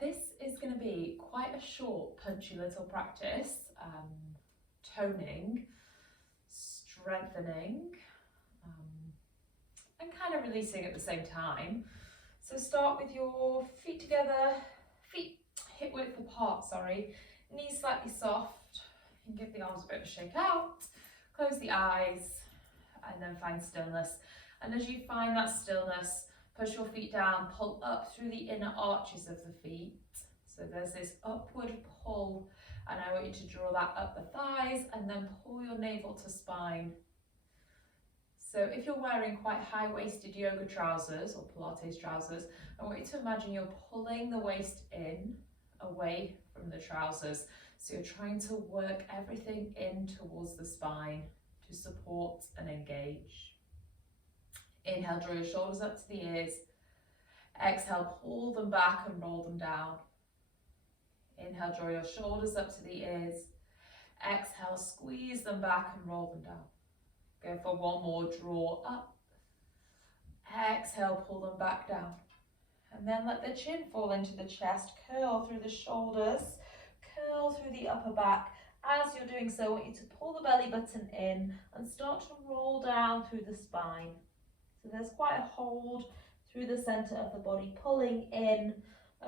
This is going to be quite a short, punchy little practice, toning, strengthening, and kind of releasing at the same time. So start with your feet together, feet hip width apart, knees slightly soft, and give the arms a bit of a shake out, close the eyes, and then find stillness. And as you find that stillness, push your feet down, pull up through the inner arches of the feet. So there's this upward pull, and I want you to draw that up the thighs and then pull your navel to spine. So if you're wearing quite high-waisted yoga trousers or Pilates trousers, I want you to imagine you're pulling the waist in, away from the trousers. So you're trying to work everything in towards the spine to support and engage. Inhale, draw your shoulders up to the ears. Exhale, pull them back and roll them down. Inhale, draw your shoulders up to the ears. Exhale, squeeze them back and roll them down. Go for one more, draw up. Exhale, pull them back down. And then let the chin fall into the chest, curl through the shoulders, curl through the upper back. As you're doing so, I want you to pull the belly button in and start to roll down through the spine. So there's quite a hold through the center of the body, pulling in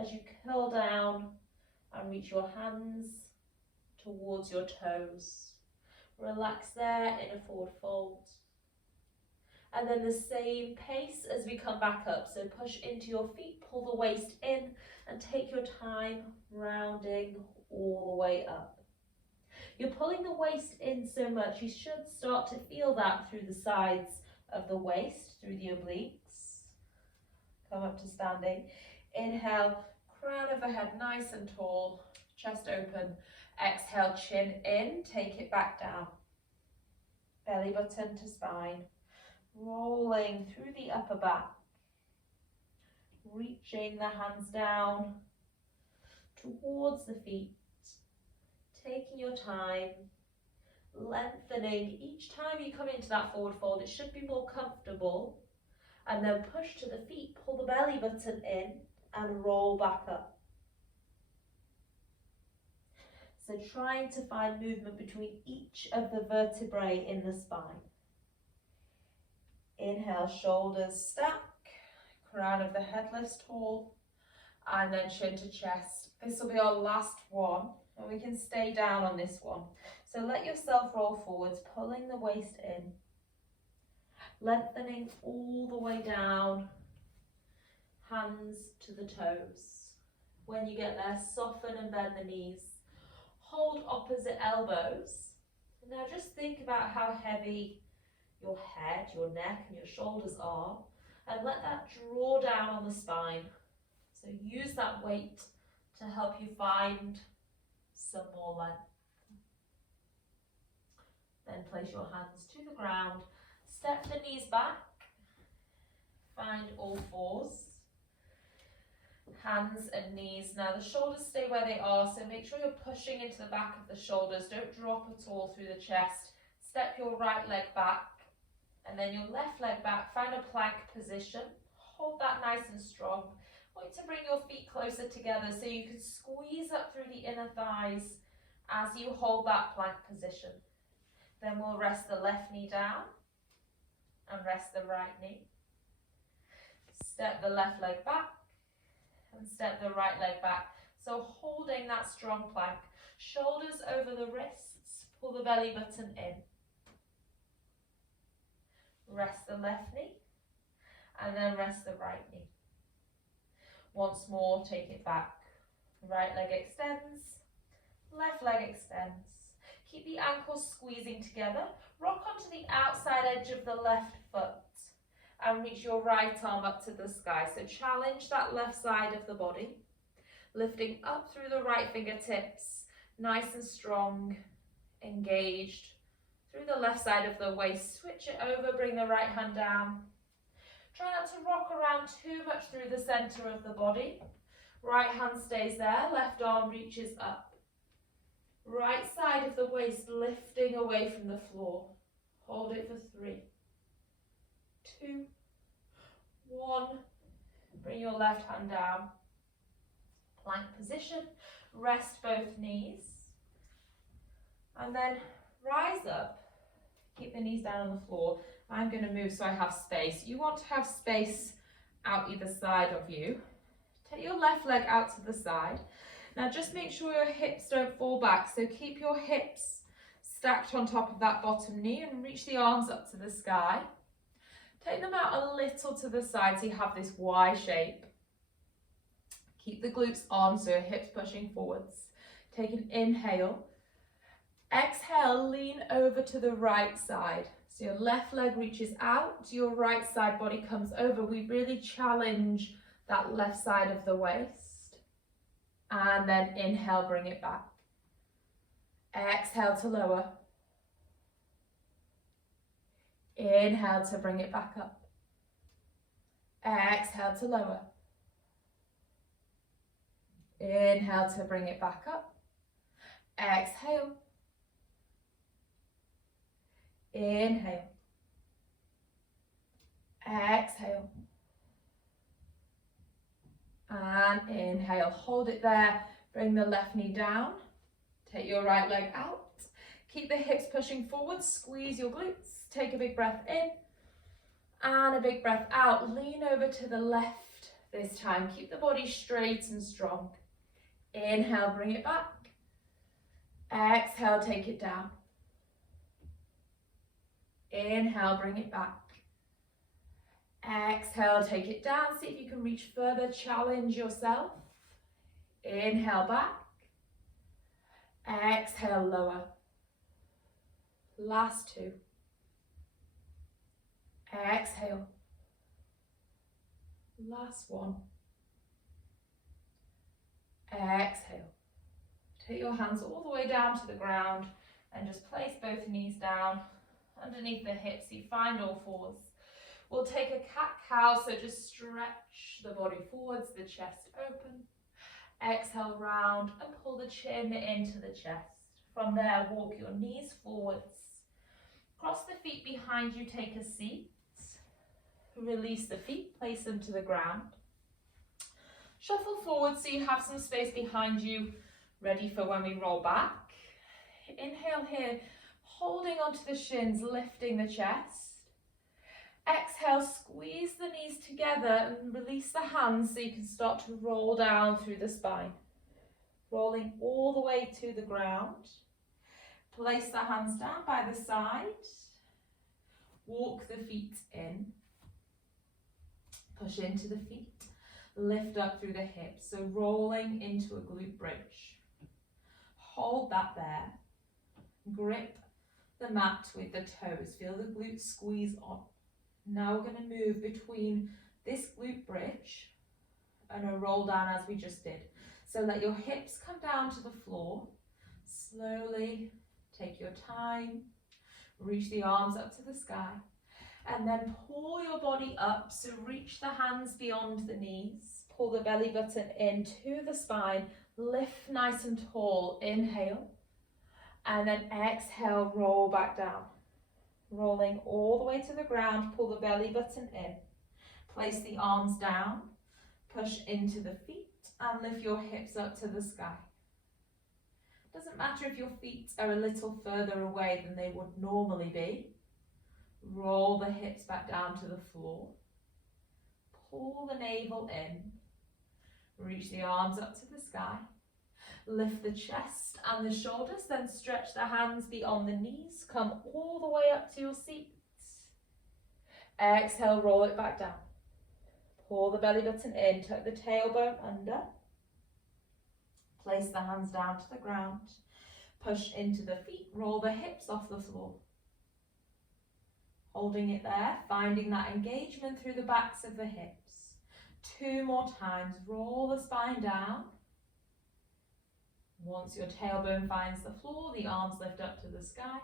as you curl down and reach your hands towards your toes. Relax there in a forward fold. And then the same pace as we come back up. So push into your feet, pull the waist in, and take your time rounding all the way up. You're pulling the waist in so much, you should start to feel that through the sides of the waist, through the obliques. Come up to standing. Inhale, crown of the head nice and tall, chest open. Exhale, chin in, take it back down. Belly button to spine. Rolling through the upper back. Reaching the hands down towards the feet. Taking your time. Lengthening each time you come into that forward fold. It should be more comfortable. And then push to the feet, pull the belly button in and roll back up. So trying to find movement between each of the vertebrae in the spine. Inhale, shoulders stack, crown of the head lifts tall, and then chin to chest. This will be our last one, and we can stay down on this one. So let yourself roll forwards, pulling the waist in, lengthening all the way down, hands to the toes. When you get there, soften and bend the knees. Hold opposite elbows. Now just think about how heavy your head, your neck and your shoulders are, and let that draw down on the spine. So use that weight to help you find some more length. Then place your hands to the ground, step the knees back, find all fours. Hands and knees. Now the shoulders stay where they are, so make sure you're pushing into the back of the shoulders. Don't drop at all through the chest. Step your right leg back and then your left leg back. Find a plank position. Hold that nice and strong. I want you to bring your feet closer together so you can squeeze up through the inner thighs as you hold that plank position. Then we'll rest the left knee down and rest the right knee. Step the left leg back and step the right leg back. So holding that strong plank, shoulders over the wrists, pull the belly button in. Rest the left knee and then rest the right knee. Once more, take it back. Right leg extends, left leg extends. Keep the ankles squeezing together. Rock onto the outside edge of the left foot and reach your right arm up to the sky. So challenge that left side of the body, lifting up through the right fingertips, nice and strong, engaged through the left side of the waist. Switch it over, bring the right hand down. Try not to rock around too much through the center of the body. Right hand stays there, left arm reaches up. Right side of the waist lifting away from the floor. Hold it for 3, 2, 1. Bring your left hand down. plank position. Rest both knees. And then rise up. Keep the knees down on the floor. I'm going to move so I have space. You want to have space out either side of you. Take your left leg out to the side. Now just make sure your hips don't fall back. So keep your hips stacked on top of that bottom knee and reach the arms up to the sky. Take them out a little to the side so you have this Y shape. Keep the glutes on so your hips pushing forwards. Take an inhale. Exhale, lean over to the right side. So your left leg reaches out, your right side body comes over. We really challenge that left side of the waist. And then inhale, bring it back. Exhale to lower. Inhale to bring it back up. Exhale to lower. Inhale to bring it back up. Exhale. Inhale. Exhale. And inhale. Hold it there. Bring the left knee down. Take your right leg out. Keep the hips pushing forward. Squeeze your glutes. Take a big breath in. And a big breath out. Lean over to the left this time. Keep the body straight and strong. Inhale, bring it back. Exhale, take it down. Inhale, bring it back. Exhale, take it down. See if you can reach further. Challenge yourself. Inhale, back. Exhale, lower. Last two. Exhale. Last one. Exhale. Take your hands all the way down to the ground and just place both knees down underneath the hips. You find all fours. We'll take a cat-cow, so just stretch the body forwards, the chest open. Exhale, round and pull the chin into the chest. From there, walk your knees forwards. Cross the feet behind you, take a seat. Release the feet, place them to the ground. Shuffle forward so you have some space behind you, ready for when we roll back. Inhale here, holding onto the shins, lifting the chest. Exhale, squeeze the knees together and release the hands so you can start to roll down through the spine. Rolling all the way to the ground. Place the hands down by the side. Walk the feet in. Push into the feet. Lift up through the hips. So rolling into a glute bridge. Hold that there. Grip the mat with the toes. Feel the glutes squeeze on. Now we're going to move between this glute bridge and a roll down as we just did. So let your hips come down to the floor. Slowly take your time. Reach the arms up to the sky. And then pull your body up. So reach the hands beyond the knees. Pull the belly button into the spine. Lift nice and tall. Inhale. And then exhale, roll back down. Rolling all the way to the ground, pull the belly button in. Place the arms down, push into the feet and lift your hips up to the sky. Doesn't matter if your feet are a little further away than they would normally be. Roll the hips back down to the floor. Pull the navel in. Reach the arms up to the sky. Lift the chest and the shoulders, then stretch the hands beyond the knees. Come all the way up to your seat. Exhale, roll it back down. Pull the belly button in, tuck the tailbone under. Place the hands down to the ground. Push into the feet, roll the hips off the floor. Holding it there, finding that engagement through the backs of the hips. 2 more times, roll the spine down. Once your tailbone finds the floor, the arms lift up to the sky.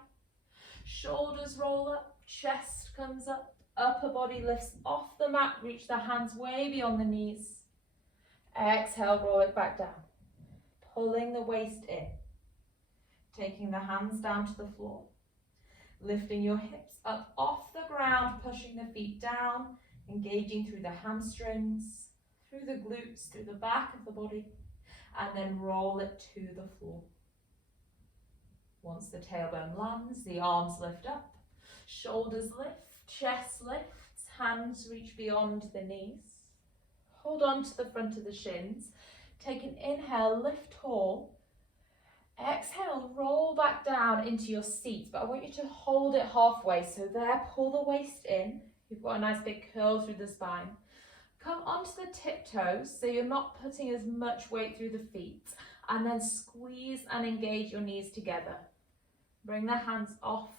Shoulders roll up, chest comes up, upper body lifts off the mat, reach the hands way beyond the knees. Exhale, roll it back down. Pulling the waist in. Taking the hands down to the floor. Lifting your hips up off the ground, pushing the feet down, engaging through the hamstrings, through the glutes, through the back of the body. and then roll it to the floor. Once the tailbone lands, the arms lift up, shoulders lift, chest lifts, hands reach beyond the knees. Hold on to the front of the shins. Take an inhale, lift tall. Exhale, roll back down into your seat, but I want you to hold it halfway. So there, pull the waist in. You've got a nice big curl through the spine. Come onto the tiptoes, so you're not putting as much weight through the feet, and then squeeze and engage your knees together. Bring the hands off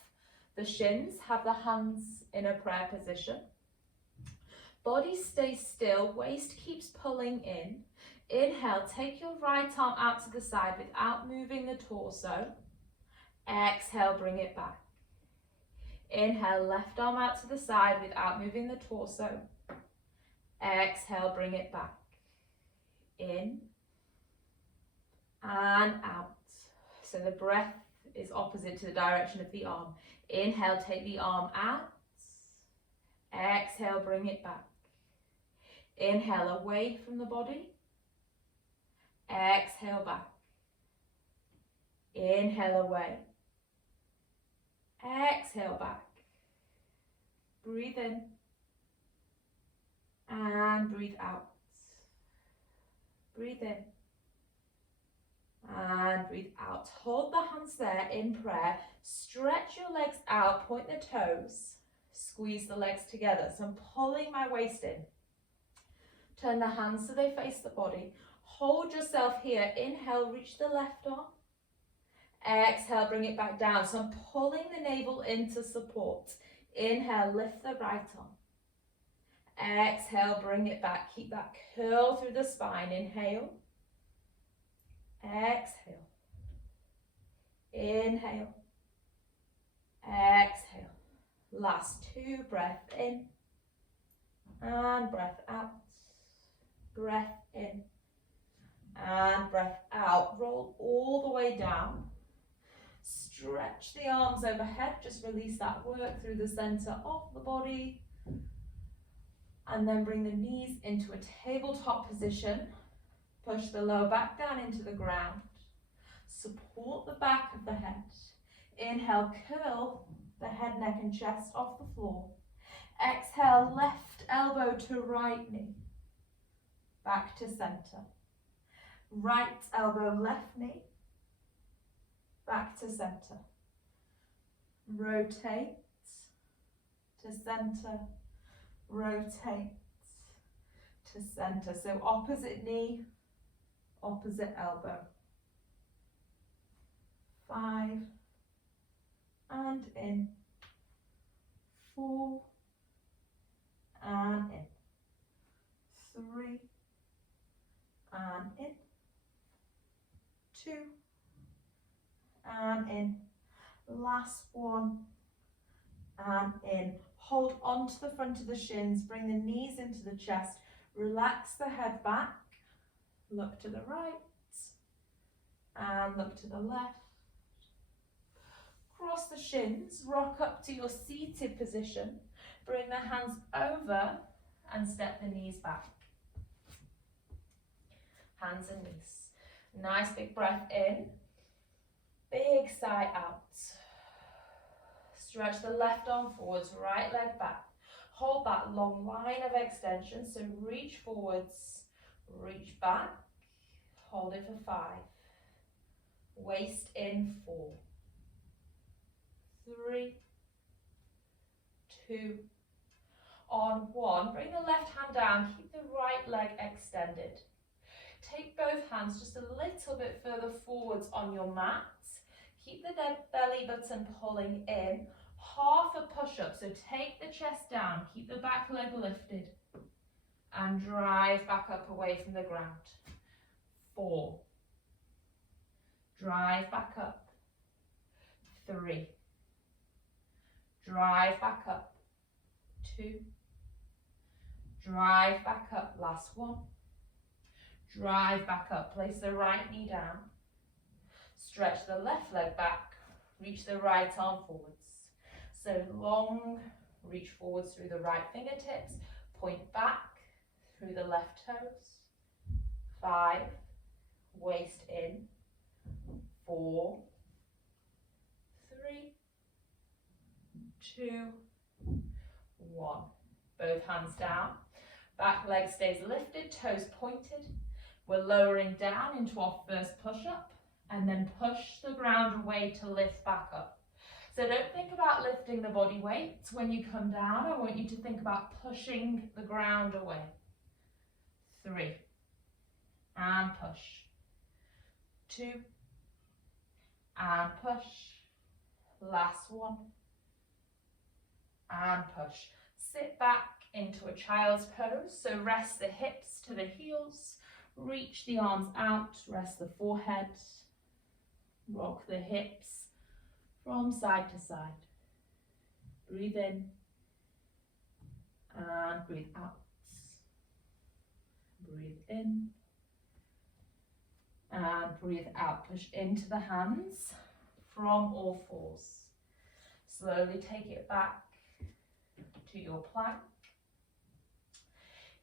the shins, have the hands in a prayer position. Body stays still, waist keeps pulling in. Inhale, take your right arm out to the side without moving the torso. Exhale, bring it back. Inhale, left arm out to the side without moving the torso. Exhale, bring it back. In and out. So the breath is opposite to the direction of the arm. Inhale, take the arm out. Exhale, bring it back. Inhale, away from the body. Exhale, back. Inhale, away. Exhale, back. Breathe in. And breathe out. Breathe in. And breathe out. Hold the hands there in prayer. Stretch your legs out, point the toes. Squeeze the legs together. So I'm pulling my waist in. Turn the hands so they face the body. Hold yourself here. Inhale, reach the left arm. Exhale, bring it back down. So I'm pulling the navel into support. Inhale, lift the right arm. Exhale, bring it back. Keep that curl through the spine. Inhale. Exhale. Inhale. Exhale. Last two, breath in and breath out. Breath in and breath out. Roll all the way down. Stretch the arms overhead. Just release that work through the center of the body. And then bring the knees into a tabletop position. Push the lower back down into the ground. Support the back of the head. Inhale, curl the head, neck and chest off the floor. Exhale, left elbow to right knee. Back to center. Right elbow, left knee. Back to center. Rotate to center. Rotate to center. So opposite knee, opposite elbow. 5 and in. 4 and in. 3 and in. 2 and in. Last one and in. Hold onto the front of the shins, bring the knees into the chest, relax the head back, look to the right and look to the left. Cross the shins, rock up to your seated position, bring the hands over and step the knees back. Hands and knees. Nice big breath in, big sigh out. Stretch the left arm forwards, right leg back. Hold that long line of extension, so reach forwards, reach back. Hold it for 5. Waist in 4. 3, 2, on 1. Bring the left hand down, keep the right leg extended. Take both hands just a little bit further forwards on your mat. Keep the belly button pulling in. Half a push-up, so take the chest down, keep the back leg lifted and drive back up away from the ground. 4. Drive back up. 3. Drive back up. 2. Drive back up. Last one. Drive back up. Place the right knee down. Stretch the left leg back. Reach the right arm forwards. So long, reach forwards through the right fingertips, point back through the left toes. 5, waist in. 4, 3, 2, 1. Both hands down. Back leg stays lifted, toes pointed. We're lowering down into our first push-up and then push the ground away to lift back up. So don't think about lifting the body weight. When you come down, I want you to think about pushing the ground away. 3, and push. 2, and push. Last one, and push. Sit back into a child's pose, so rest the hips to the heels, reach the arms out, rest the forehead, rock the hips from side to side. Breathe in and breathe out. Breathe in and breathe out. Push into the hands from all fours. Slowly take it back to your plank.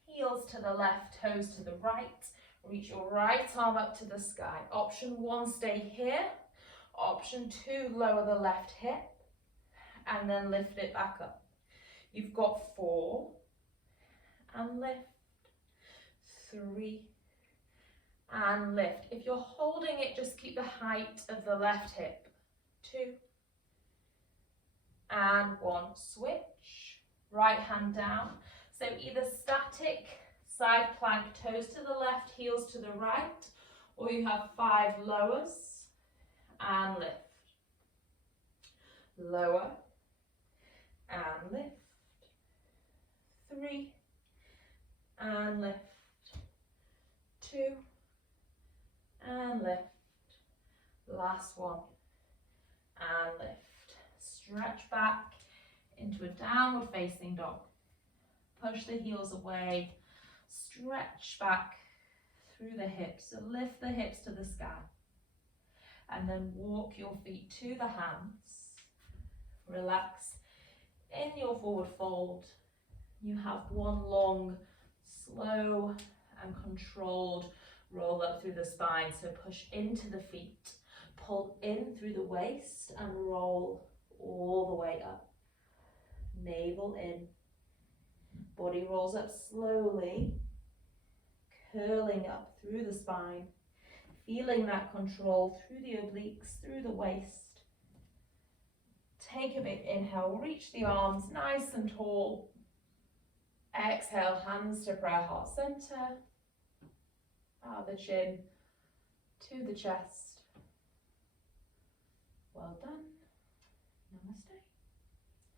Heels to the left, toes to the right. Reach your right arm up to the sky. Option 1, stay here. Option 2, lower the left hip and then lift it back up. You've got 4 and lift. 3 and lift. If you're holding it, just keep the height of the left hip. 2 and 1. Switch. Right hand down. So either static side plank, toes to the left, heels to the right, or you have 5 lowers and lift. Lower and lift. 3 and lift. 2 and lift. Last one and lift. Stretch back into a downward facing dog. Push the heels away, stretch back through the hips, so lift the hips to the sky, and then walk your feet to the hands. Relax in your forward fold. You have one long, slow and controlled roll up through the spine, so push into the feet, pull in through the waist and roll all the way up. Navel in. Body rolls up slowly, curling up through the spine, feeling that control through the obliques, through the waist. Take a big inhale, reach the arms nice and tall. Exhale, hands to prayer heart center. Bow the chin to the chest. Well done. Namaste.